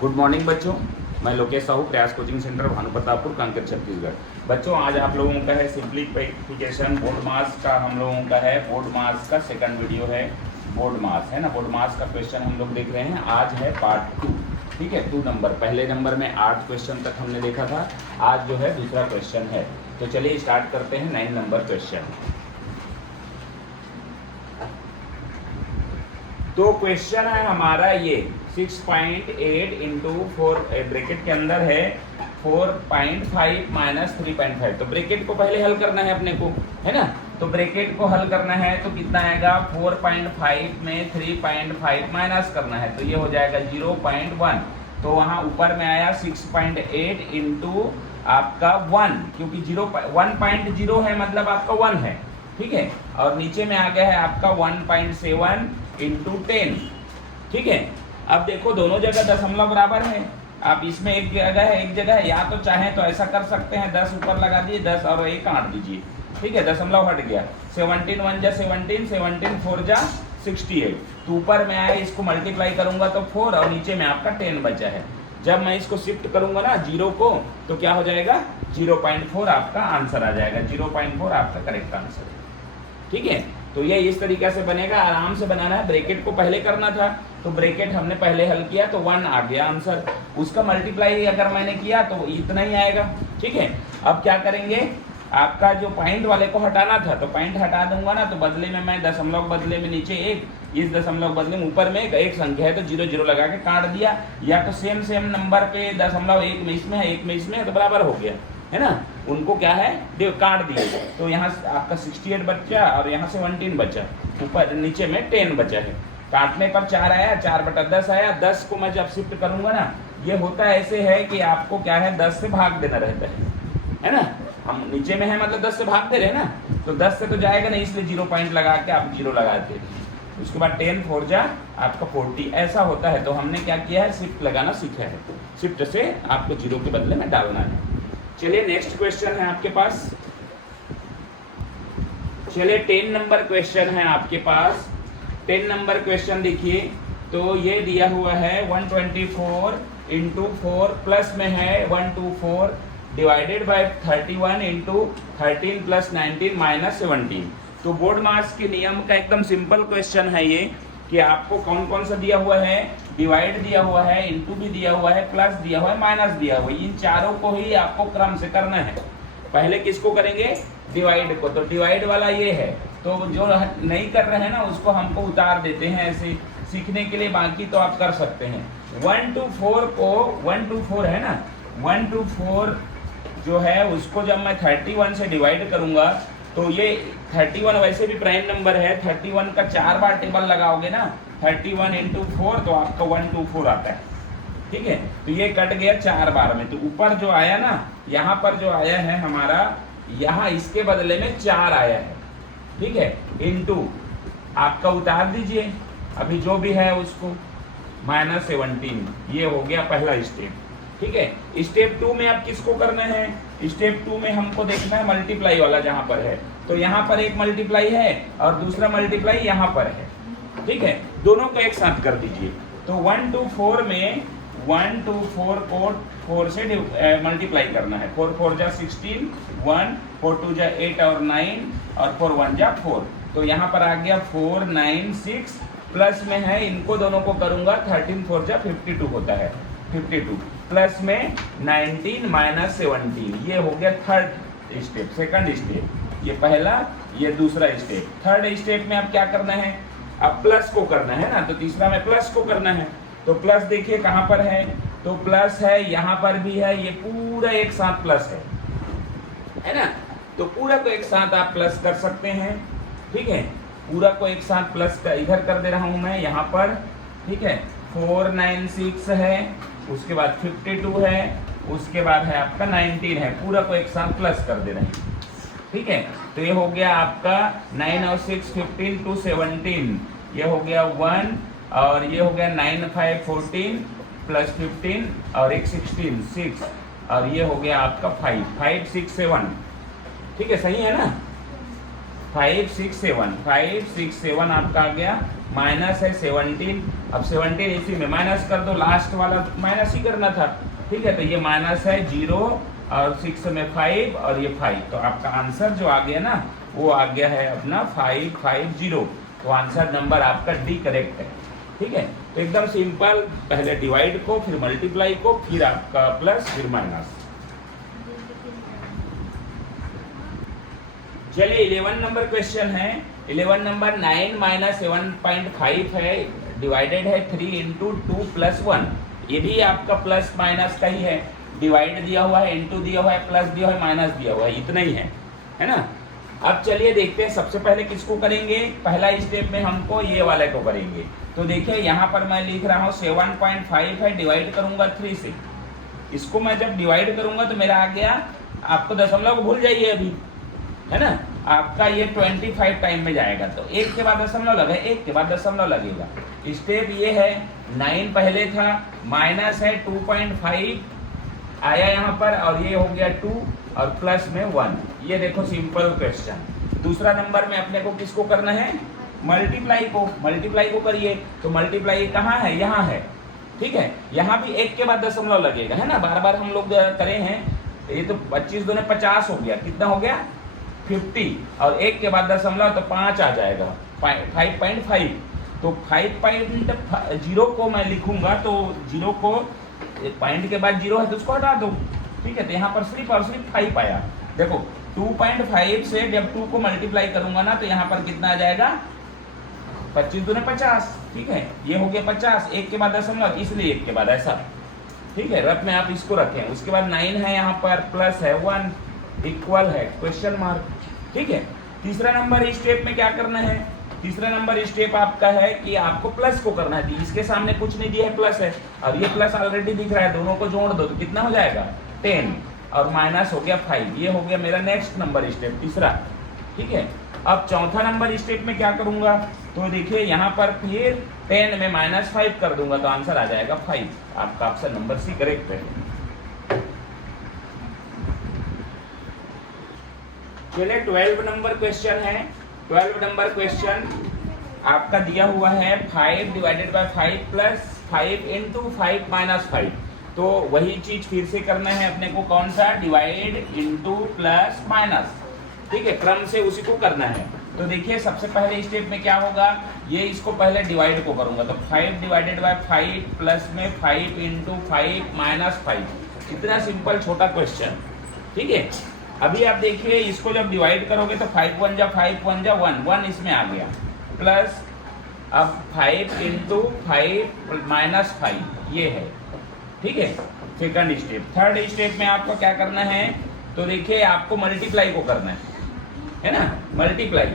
Good morning बच्चों, मैं लोकेश साहू, प्रयास कोचिंग सेंटर भानु प्रतापपुर, कांकेर, छत्तीसगढ़। बच्चों आज आप लोगों का है सिंप्लीफिकेशन बोर्ड मास का, हम लोगों का है बोर्ड मास का सेकंड वीडियो है। बोर्ड मास है ना, बोर्ड मास का क्वेश्चन हम लोग देख रहे हैं। आज है पार्ट 2, ठीक है। 2 नंबर, पहले नंबर में 8 क्वेश्चन तक हमने देखा था, आज जो है दूसरा क्वेश्चन है। तो चलिए स्टार्ट करते हैं 9 नंबर क्वेश्चन। तो क्वेश्चन है हमारा ये 6.8 इंटू 4 ब्रैकेट के अंदर है 4.5 माइनस 3.5। तो ब्रैकेट को पहले हल करना है अपने को, है ना। तो ब्रैकेट को हल करना है तो कितना आएगा, 4.5 में 3.5 माइनस करना है तो ये हो जाएगा 0.1। तो वहाँ ऊपर में आया 6.8 इंटू आपका 1, क्योंकि 1.0 है मतलब आपका 1 है, ठीक है। और नीचे में आ गया है आपका 1.7 इंटू 10, ठीक है। अब देखो दोनों जगह दशमलव बराबर है। आप इसमें एक जगह है एक जगह है, या तो चाहे तो ऐसा कर सकते हैं 10 ऊपर लगा दिए 10 और 1 काट दीजिए, ठीक है, दशमलव हट गया। 17 1 जा 17, 17 4 जा 68। तो ऊपर में आया इसको मल्टीप्लाई करूंगा तो 4 और नीचे में आपका 10 बचा है। जब मैं इसको शिफ्ट करूंगा ना 0 को तो क्या हो जाएगा, 0.4 आपका आंसर आ जाएगा। 0.4 आपका करेक्ट आंसर है, ठीक है। तो ये इस तरीके से बनेगा, आराम से बनाना है। ब्रैकेट को पहले करना था तो ब्रैकेट हमने पहले हल किया तो 1 आ गया आंसर। उसका मल्टीप्लाई अगर मैंने किया तो इतना ही आएगा, ठीक है। अब क्या करेंगे, आपका जो पॉइंट वाले को हटाना था तो पॉइंट हटा दूंगा ना, तो बदले में मैं दशमलव बदले में नीचे 1, इस दशमलव बदले में ऊपर में एक संख्या है तो 0 0 लगा के काट दिया। या तो सेम नंबर पे दशमलव 1 में इसमें है 1 में इसमें है तो बराबर हो गया, है ना। उनको क्या है काट दिए। तो यहाँ आपका 68 बचा और यहाँ 17 बचा, ऊपर नीचे में 10 बचा है। काटने पर 4 आया, 4/10 आया। 10 को मैं जब शिफ्ट करूंगा ना, ये होता ऐसे है कि आपको क्या है 10 से भाग देना रहता है ना। हम नीचे में है मतलब 10 से भाग दे रहे हैं ना, तो 10 से तो जाएगा नहीं, इसलिए 0 पॉइंट लगा के आप 0 लगाते हैं। उसके बाद 10 4 जा आपका 40, ऐसा होता है। तो हमने क्या किया है, शिफ्ट लगाना सीखा है। शिफ्ट से आपको 0 के बदले में डालना है। चलिए नेक्स्ट क्वेश्चन है आपके पास। चलिए 10 नंबर क्वेश्चन है आपके पास। 10 नंबर क्वेश्चन देखिए, तो ये दिया हुआ है 124 इंटू 4 प्लस में है 124 divided by 31 into 13 plus 19 minus 17। तो बोर्ड मास के नियम का एकदम सिंपल क्वेश्चन है ये, कि आपको कौन कौन सा दिया हुआ है, डिवाइड दिया हुआ है, इनटू भी दिया हुआ है, प्लस दिया हुआ है, माइनस दिया हुआ है। इन चारों को ही आपको क्रम से करना है। पहले किसको करेंगे, डिवाइड को। तो डिवाइड वाला ये है, तो जो नहीं कर रहे हैं ना उसको हमको उतार देते हैं ऐसे सीखने के लिए, बाकी तो आप कर सकते हैं। 1 to 4 को 1 to 4 है ना, 1 to 4 जो है उसको जब मैं 31 से डिवाइड करूंगा तो ये 31 वैसे भी प्राइम नंबर है, 31 का 4 बार टेबल लगाओगे ना, 31 इंटू 4 तो आपका 124 आता है, ठीक है। तो ये कट गया 4 बार में। तो ऊपर जो आया ना, यहाँ पर जो आया है हमारा, यहाँ इसके बदले में 4 आया है, ठीक है, इंटू आपका उतार दीजिए अभी जो भी है उसको, माइनस 17। ये हो गया पहला स्टेप, ठीक है। स्टेप 2 में आप किसको करना है, स्टेप 2 में हमको देखना है मल्टीप्लाई वाला जहां पर है। तो यहाँ पर एक मल्टीप्लाई है और दूसरा मल्टीप्लाई यहाँ पर है, ठीक है। दोनों को एक साथ कर दीजिए। तो 1 to 4 में 1 to 4 को 4 से मल्टीप्लाई करना है। 4 4 जा 16, 1 4 2 जा 8 और 9 और 4 1 जा 4। तो यहाँ पर आ गया 4 9 6 प्लस में है, इनको दोनों को करूंगा 13 4 जा 52 होता है, 52 प्लस में 19 माइनस 17। ये हो गया थर्ड स्टेप, सेकंड स्टेप। ये पहला, ये दूसरा स्टेप। थर्ड स्टेप में अब क्या करना है, अब प्लस को करना है ना, तो तीसरा में प्लस को करना है। तो प्लस देखिए कहाँ पर है, तो प्लस है यहाँ पर भी है, ये पूरा एक साथ प्लस है ना। तो पूरा को एक साथ आप प्लस कर सकते हैं, ठीक है। पूरा को एक साथ प्लस का इधर कर दे रहा हूं मैं यहाँ पर, ठीक है। 496 है, उसके बाद 52 है, उसके बाद है आपका 19 है, पूरा को एक साथ प्लस कर दे रहे हैं, ठीक है। तो ये हो गया आपका 9 और 6 15 to 17, ये हो गया 1 और ये हो गया 9 5 14 प्लस 15 और एक 16 6 और ये हो गया आपका 5 5 6 7, ठीक है, सही है ना। 5 6 7 आपका आ गया माइनस है 17, अब 17 इसी में माइनस कर दो, लास्ट वाला माइनस ही करना था, ठीक है। तो ये माइनस है 0 और 6 में 5 और ये 5, तो आपका आंसर जो आ गया ना वो आ गया है अपना 550। तो आंसर नंबर आपका डी करेक्ट है, ठीक है। तो एकदम सिंपल, पहले डिवाइड को, फिर मल्टीप्लाई को, फिर आपका प्लस, फिर माइनस। चलिए 11 नंबर क्वेश्चन है। 11 नंबर 9 माइनस 7.5 है, डिवाइडेड है 3 इंटू 2 प्लस 1। ये भी आपका प्लस माइनस का ही है, डिवाइड दिया हुआ है, इंटू दिया हुआ है, प्लस दिया हुआ है, माइनस दिया हुआ है, इतना ही है ना। अब चलिए देखते हैं सबसे पहले किसको करेंगे। पहला स्टेप में हमको ये वाले को करेंगे। तो देखिए यहाँ पर मैं लिख रहा हूँ 7.5 है, डिवाइड करूंगा 3 से। इसको मैं जब डिवाइड करूंगा तो मेरा आ गया, आपको दशमलव को भूल जाइए अभी, है ना। आपका ये 25 टाइम में जाएगा, तो एक के बाद दशमलव लगे, एक के बाद दशमलव लगेगा। स्टेप ये है, 9 पहले था, माइनस है 2.5 आया यहाँ पर, और ये हो गया 2 और प्लस में 1। ये देखो सिंपल क्वेश्चन। दूसरा नंबर में अपने को किसको करना है, मल्टीप्लाई को करिए। तो मल्टीप्लाई कहाँ है, यहाँ है, ठीक है। यहाँ भी एक के बाद दशमलव लगेगा, है ना, बार बार हम लोग करे हैं। ये तो 25 दूने 50 हो गया, कितना हो गया 50, और एक के बाद दशमलव तो 5 आ जाएगा, 5.5। तो 5.0 को मैं लिखूंगा, तो 0 को पॉइंट के बाद 0 है तो उसको हटा दो, ठीक है। तो यहाँ पर सिर्फ और सिर्फ 5 आया। देखो 2.5 से जब 2 को मल्टीप्लाई करूंगा ना, तो यहाँ पर कितना आ जाएगा, 25 दूने 50, ठीक है। ये हो गया 50, एक के बाद दशमलव, इसलिए एक के बाद ऐसा, ठीक है। रफ में आप इसको रखें। उसके बाद 9 है यहाँ पर, प्लस है 1, इक्वल है क्वेश्चन मार्क, ठीक है। तीसरा नंबर स्टेप में क्या करना है, तीसरा नंबर स्टेप आपका है कि आपको प्लस को करना है। इसके सामने कुछ नहीं दिया है, प्लस है, और ये प्लस ऑलरेडी दिख रहा है, दोनों को जोड़ दो तो कितना हो जाएगा 10, और माइनस हो गया 5। ये हो गया मेरा नेक्स्ट नंबर स्टेप, तीसरा, ठीक है। अब चौथा नंबर स्टेप में क्या करूंगा, तो देखिए यहाँ पर फिर 10 में -5 कर दूंगा, तो आंसर आ जाएगा 5। आपका ऑप्शन नंबर सी करेक्ट है। चलिए 12 नंबर क्वेश्चन है। 12 नंबर क्वेश्चन आपका दिया हुआ है 5 divided by 5 plus 5 into 5 minus 5। तो वही चीज फिर से करना है अपने को, कौन सा, डिवाइड इंटू प्लस माइनस, ठीक है, क्रम से उसी को करना है। तो देखिए सबसे पहले स्टेप में क्या होगा, ये इसको पहले डिवाइड को करूंगा, तो 5 डिवाइडेड बाय 5 प्लस में 5 इंटू 5 माइनस 5। इतना सिंपल छोटा क्वेश्चन, ठीक है। अभी आप देखिए इसको जब डिवाइड करोगे तो 5 1 जा 5 1 जा 1, 1 इसमें आ गया, प्लस अब 5 इंटू 5 माइनस 5, ये है, ठीक है, सेकंड स्टेप। थर्ड स्टेप में आपको क्या करना है, तो देखिए आपको मल्टीप्लाई को करना है ना, मल्टीप्लाई।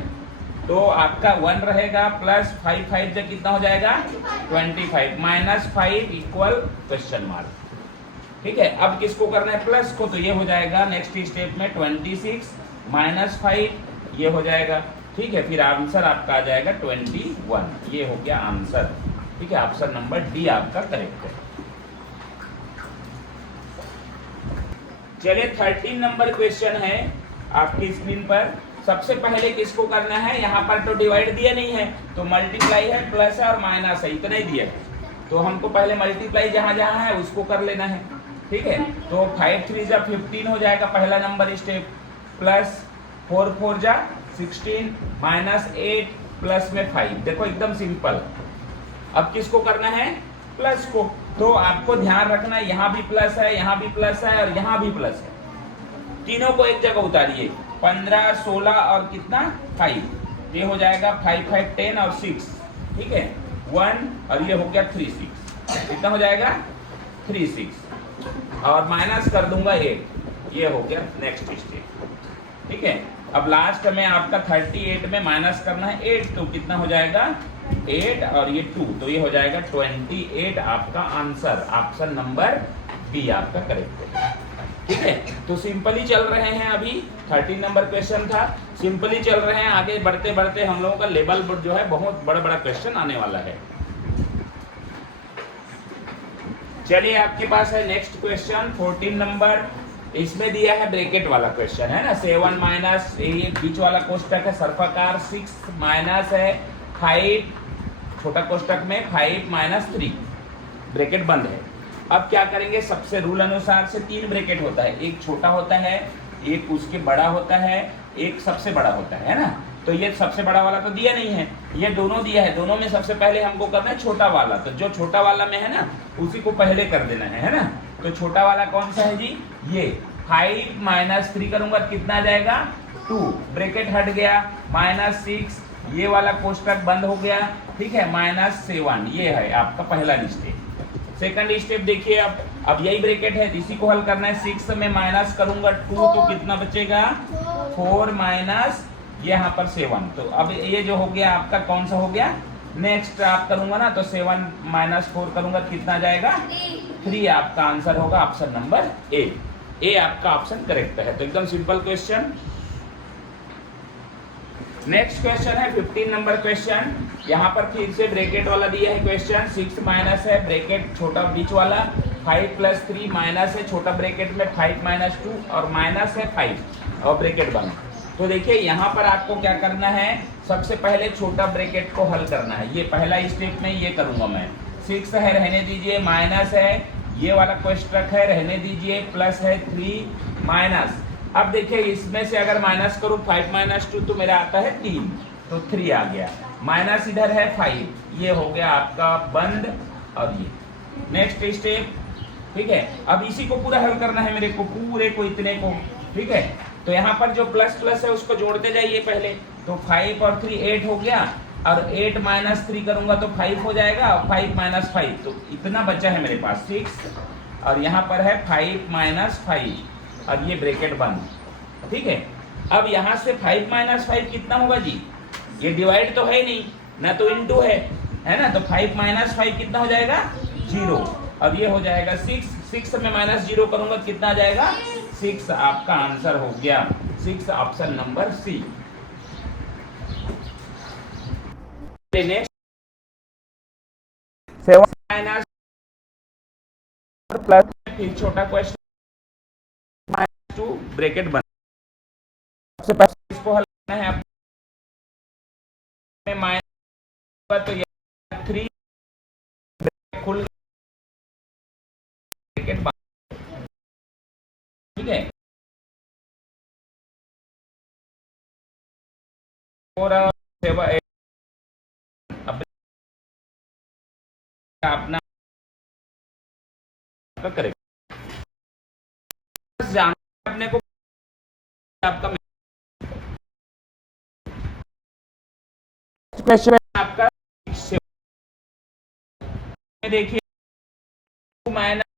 तो आपका 1 रहेगा, प्लस 5 5 से कितना हो जाएगा 25, माइनस 5 इक्वल क्वेश्चन मार्क, ठीक है। अब किसको करना है, प्लस को, तो ये हो जाएगा नेक्स्ट स्टेप में 26 माइनस 5, ये हो जाएगा, ठीक है। फिर आंसर आपका आ जाएगा 21, ये हो गया आंसर, ठीक है। ऑप्शन नंबर डी आपका करेक्ट है। चलिए 13 नंबर क्वेश्चन है आपकी स्क्रीन पर। सबसे पहले किसको करना है, यहाँ पर तो डिवाइड दिया नहीं है, तो मल्टीप्लाई है, प्लस है और माइनस है, इतना ही दिया है। तो हमको पहले मल्टीप्लाई जहाँ जहाँ है उसको कर लेना है, ठीक है। तो 5 3 जा 15 हो जाएगा पहला नंबर स्टेप, प्लस 4 4 जा 16 माइनस 8 प्लस में 5। देखो एकदम सिंपल। अब किसको करना है, प्लस को। तो आपको ध्यान रखना है यहाँ भी प्लस है, यहाँ भी प्लस है और यहाँ भी प्लस है, तीनों को एक जगह उतारिए, 15 16 और कितना 5, ये हो जाएगा 5 5 10 और 6, ठीक है, 1 और ये हो गया 3 6, कितना हो जाएगा 3 6, और माइनस कर दूंगा 8, ये हो गया नेक्स्ट स्टेप, ठीक है। अब लास्ट में आपका 38 में माइनस करना है 8, तो कितना हो जाएगा 8 और ये 2, तो ये हो जाएगा 28 आपका आंसर, ऑप्शन नंबर बी आपका करेक्ट है, ठीक है। तो सिंपली चल रहे हैं, अभी 13 नंबर क्वेश्चन था, सिंपली चल रहे हैं, आगे बढ़ते बढ़ते हम लोगों का लेवल जो है बहुत बड़ा बड़ा क्वेश्चन आने वाला है। चलिए आपके पास है नेक्स्ट क्वेश्चन 14 नंबर। इसमें दिया है ब्रैकेट वाला क्वेश्चन है ना, 7 माइनस, ये बीच वाला कोष्टक है सर्पाकार, 6 माइनस है 5 छोटा कोष्टक में 5 माइनस 3, ब्रैकेट बंद है। अब क्या करेंगे, सबसे रूल अनुसार से 3 ब्रैकेट होता है, एक छोटा होता है, एक उसके बड़ा होता है, एक सबसे बड़ा होता है ना। तो ये सबसे बड़ा वाला तो दिया नहीं है, ये दोनों दिया है, दोनों में सबसे पहले हमको करना है छोटा वाला। तो जो छोटा वाला में है ना उसी को पहले कर देना है ना। तो छोटा वाला कौन सा है जी, ये 5 माइनस 3 करूंगा कितना आ जाएगा 2, ब्रैकेट हट गया, -6, ये वाला कोष्टक बंद हो गया, ठीक है, -7। ये है आपका पहला स्टेप। सेकंड स्टेप देखिए, अब यही ब्रैकेट है, इसी को हल करना है। 6 में माइनस करूंगा 2 तो कितना बचेगा 4 माइनस यहाँ पर 7। तो अब ये जो हो गया आपका कौन सा हो गया, नेक्स्ट आप करूंगा ना तो 7 माइनस 4 करूंगा कितना जाएगा 3। आपका आंसर होगा ऑप्शन नंबर ए आपका ऑप्शन करेक्ट है। तो एकदम सिंपल क्वेश्चन। नेक्स्ट क्वेश्चन है 15 नंबर क्वेश्चन। यहाँ पर फिर से ब्रैकेट वाला दिया है क्वेश्चन, 6 माइनस है, ब्रैकेट छोटा बीच वाला, 5 प्लस 3 माइनस है, छोटा ब्रैकेट में 5 माइनस 2 और माइनस है 5 और ब्रैकेट बंद। तो देखिए यहाँ पर आपको क्या करना है, सबसे पहले छोटा ब्रैकेट को हल करना है। ये पहला स्टेप में ये करूंगा मैं। 6 है रहने दीजिए, माइनस है, ये वाला कोष्टक है रहने दीजिए, प्लस है 3 माइनस। अब देखिए इसमें से अगर माइनस करूँ 5 माइनस 2 तो मेरा आता है 3, तो 3 आ गया, माइनस इधर है 5, ये हो गया आपका बंद। और ये नेक्स्ट स्टेप, ठीक है। अब इसी को पूरा हल करना है मेरे को, पूरे को इतने को, ठीक है। तो यहाँ पर जो प्लस प्लस है उसको जोड़ते जाइए पहले। तो 5 और 3 8 हो गया, और 8 माइनस 3 करूंगा तो 5 हो जाएगा, और 5 माइनस 5 तो इतना बचा है मेरे पास 6, और यहाँ पर है 5 माइनस 5, और ये ब्रैकेट बंद, ठीक है। अब यहाँ से 5 माइनस 5 कितना होगा जी, ये डिवाइड तो है नहीं ना, तो इनटू है ना। तो 5 माइनस 5 कितना हो जाएगा 0, और ये हो जाएगा 6 में माइनस 0 करूंगा कितना आ जाएगा 6। आपका आंसर हो गया 6, option number C. Next 7 minus plus, फिर छोटा क्वेश्चन -2 ब्रैकेट बंद। सबसे पहले इसको हल करना है आपने, माइनस तो ये 3 खुल ब्रैकेट बंद, ठीक है। और 7 अपना करेक्ट अपने को आपका क्वेश्चन आपका देखिए माइनस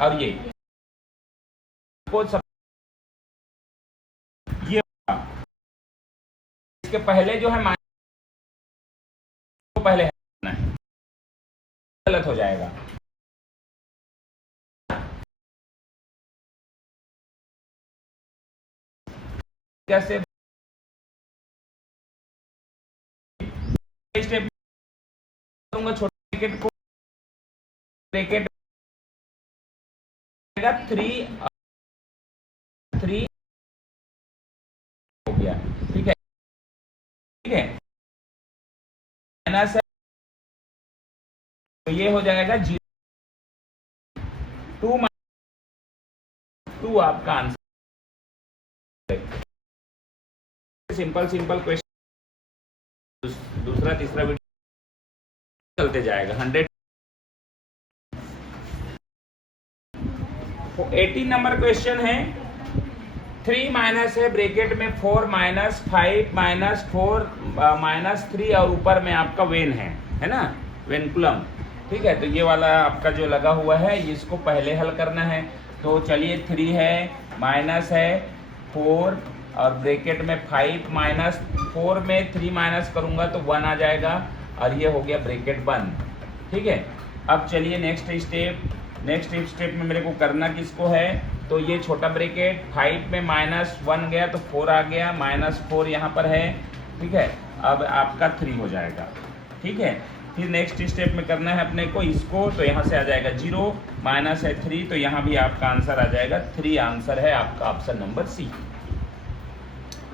और ये इसके पहले जो है माइनस को पहले है, गलत हो जाएगा। कैसे स्टेप करूंगा, छोटे ब्रैकेट को ब्रैकेट 3 हो गया, ठीक है, ठीक है। माइनस है तो ये हो जाएगा 0, 2 आपका आंसर। सिंपल क्वेश्चन, दूसरा तीसरा वीडियो चलते जाएगा। 18 नंबर क्वेश्चन है, 3 माइनस है, ब्रैकेट में 4 माइनस 5 माइनस 4 माइनस 3, और ऊपर में आपका वेन है ना, वेनकुलम, ठीक है। तो ये वाला आपका जो लगा हुआ है इसको पहले हल करना है। तो चलिए 3 है, माइनस है 4, और ब्रैकेट में 5 माइनस 4 में 3 माइनस करूंगा तो 1 आ जाएगा, और ये हो गया ब्रैकेट बंद, ठीक है। अब चलिए नेक्स्ट स्टेप में मेरे को करना किसको है, तो ये छोटा ब्रैकेट 5 में -1 गया तो 4 आ गया, -4 यहाँ पर है, ठीक है। अब आपका 3 हो जाएगा, ठीक है। फिर नेक्स्ट स्टेप में करना है अपने को इसको, तो यहाँ से आ जाएगा 0, माइनस है 3, तो यहाँ भी आपका आंसर आ जाएगा 3, आंसर है आपका ऑप्शन नंबर सी,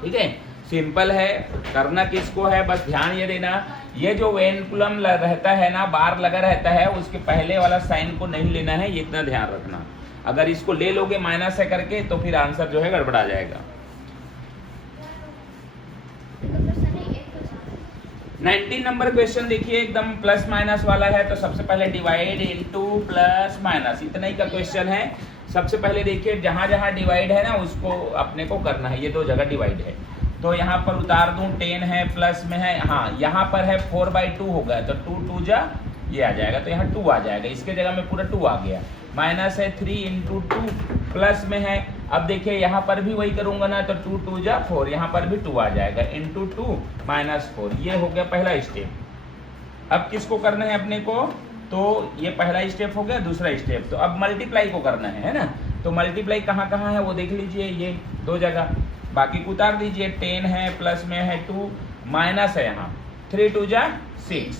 ठीक है। सिंपल है, करना किसको है, बस ध्यान ये देना, ये जो वेनकुलम रहता है ना, बार लगा रहता है, उसके पहले वाला साइन को नहीं लेना है, ये इतना ध्यान रखना। अगर इसको ले लोगे माइनस है करके तो फिर आंसर जो है गड़बड़ा जाएगा। 19 नंबर क्वेश्चन देखिए, एकदम प्लस माइनस वाला है। तो सबसे पहले डिवाइड इनटू प्लस माइनस, इतना ही का क्वेश्चन है। सबसे पहले देखिए जहां जहां डिवाइड है ना उसको अपने को करना है, ये दो जगह डिवाइड है तो यहाँ पर उतार दूं, 10 है प्लस में है, हाँ यहाँ पर है 4/2 होगा तो 2 2 जा ये आ जाएगा, तो यहाँ 2 आ जाएगा, इसके जगह में पूरा 2 आ गया। माइनस है 3 × 2, प्लस में है, अब देखिए यहाँ पर भी वही करूंगा ना तो 2 2 जा 4, यहाँ पर भी 2 आ जाएगा, इंटू 2 -4, ये हो गया पहला स्टेप। अब किसको करना है अपने को, तो ये पहला स्टेप हो गया। दूसरा स्टेप तो अब मल्टीप्लाई को करना है ना, तो मल्टीप्लाई कहाँ कहाँ है वो देख लीजिए, ये दो जगह, बाकी को उतार दीजिए। 10 है प्लस में है 2, माइनस है यहाँ 3 2 जा 6,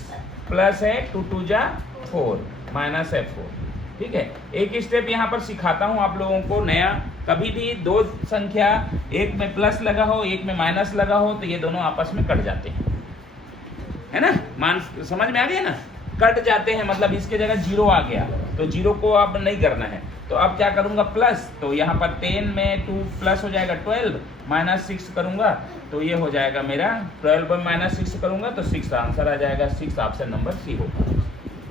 प्लस है 2 2 जा 4, माइनस है 4। ठीक है, एक स्टेप यहाँ पर सिखाता हूँ आप लोगों को नया, कभी भी दो संख्या एक में प्लस लगा हो एक में माइनस लगा हो तो ये दोनों आपस में कट जाते हैं, है ना, समझ में आ गया ना, कट जाते हैं, मतलब इसके जगह 0 आ गया तो 0 को अब नहीं करना है। तो अब क्या करूंगा प्लस, तो यहाँ पर 10 में 2 प्लस हो जाएगा 12, -6 करूंगा तो ये हो जाएगा मेरा 12 में -6 करूंगा तो 6 आंसर आ जाएगा, 6 ऑप्शन नंबर सी होगा।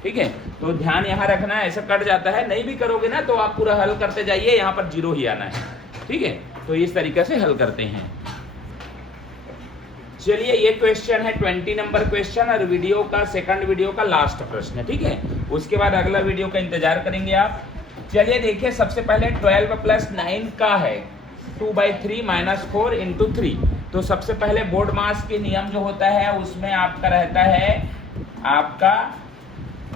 ठीक है, तो ध्यान यहाँ रखना है, ऐसा कट जाता है, नहीं भी करोगे ना तो आप पूरा हल करते जाइए, यहाँ पर 0 ही आना है। ठीक है, तो इस तरीके से हल करते हैं। चलिए, ये क्वेश्चन है 20 नंबर क्वेश्चन और वीडियो का सेकंड वीडियो का लास्ट प्रश्न है। ठीक है, उसके बाद अगला वीडियो का इंतजार करेंगे आप। चलिए देखिए, सबसे पहले 12 + 9 का है 2/3 -4 × 3। तो सबसे पहले बोर्ड मास के नियम जो होता है उसमें आपका रहता है, आपका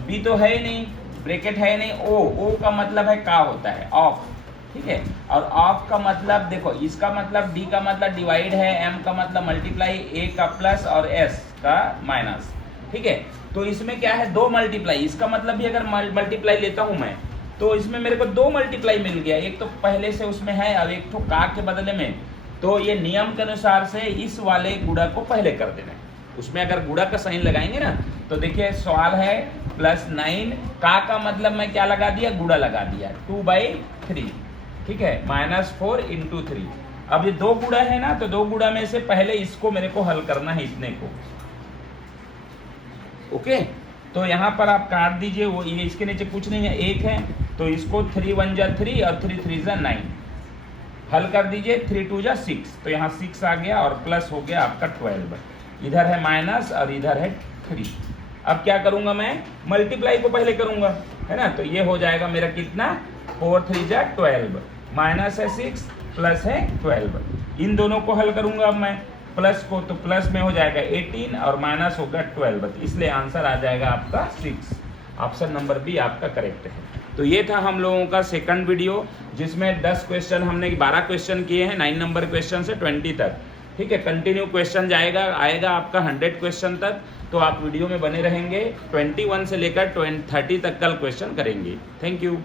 बी तो है ही नहीं, ब्रैकेट है ही नहीं, ओ का मतलब है का होता है ऑफ। ठीक है, और ऑफ का मतलब देखो, इसका मतलब डी का मतलब डिवाइड है, एम का मतलब मल्टीप्लाई, ए का प्लस और एस का माइनस। ठीक है, तो इसमें क्या है, 2 मल्टीप्लाई, इसका मतलब भी अगर मल्टीप्लाई लेता हूं मैं तो इसमें मेरे को 2 मल्टीप्लाई मिल गया, एक तो पहले से उसमें है अब एक तो का के बदले में। तो ये नियम के अनुसार से इस वाले गुणा को पहले कर देना है, उसमें अगर गुणा का साइन लगाएंगे ना तो देखिए सवाल है +9, का मतलब मैं क्या लगा दिया, गुणा लगा दिया 2/3। ठीक है, -4 × 3। अब ये 2 गुणा है ना, तो 2 गुणा में से पहले इसको मेरे को हल करना है, इतने को। ओके, तो यहाँ पर आप काट दीजिए, वो ये इसके नीचे कुछ नहीं है, 1 है तो इसको 3 1 जा 3 और 3 3 जा 9 हल कर दीजिए, 3 2 जा 6, तो यहाँ 6 आ गया और प्लस हो गया आपका 12, इधर है माइनस और इधर है 3। अब क्या करूंगा मैं, मल्टीप्लाई को पहले करूंगा, है ना, तो ये हो जाएगा मेरा कितना, 4 3 जा 12, माइनस है 6 प्लस है 12। इन दोनों को हल करूंगा अब मैं, प्लस को तो प्लस में हो जाएगा 18 और माइनस होगा 12, इसलिए आंसर आ जाएगा आपका 6, ऑप्शन नंबर बी आपका करेक्ट है। तो ये था हम लोगों का सेकंड वीडियो, जिसमें 10 क्वेश्चन, हमने 12 क्वेश्चन किए हैं 9 नंबर क्वेश्चन से 20 तक। ठीक है, कंटिन्यू क्वेश्चन आएगा आपका 100 क्वेश्चन तक, तो आप वीडियो में बने रहेंगे। 21 से लेकर 30 तक कल क्वेश्चन करेंगे। Thank you.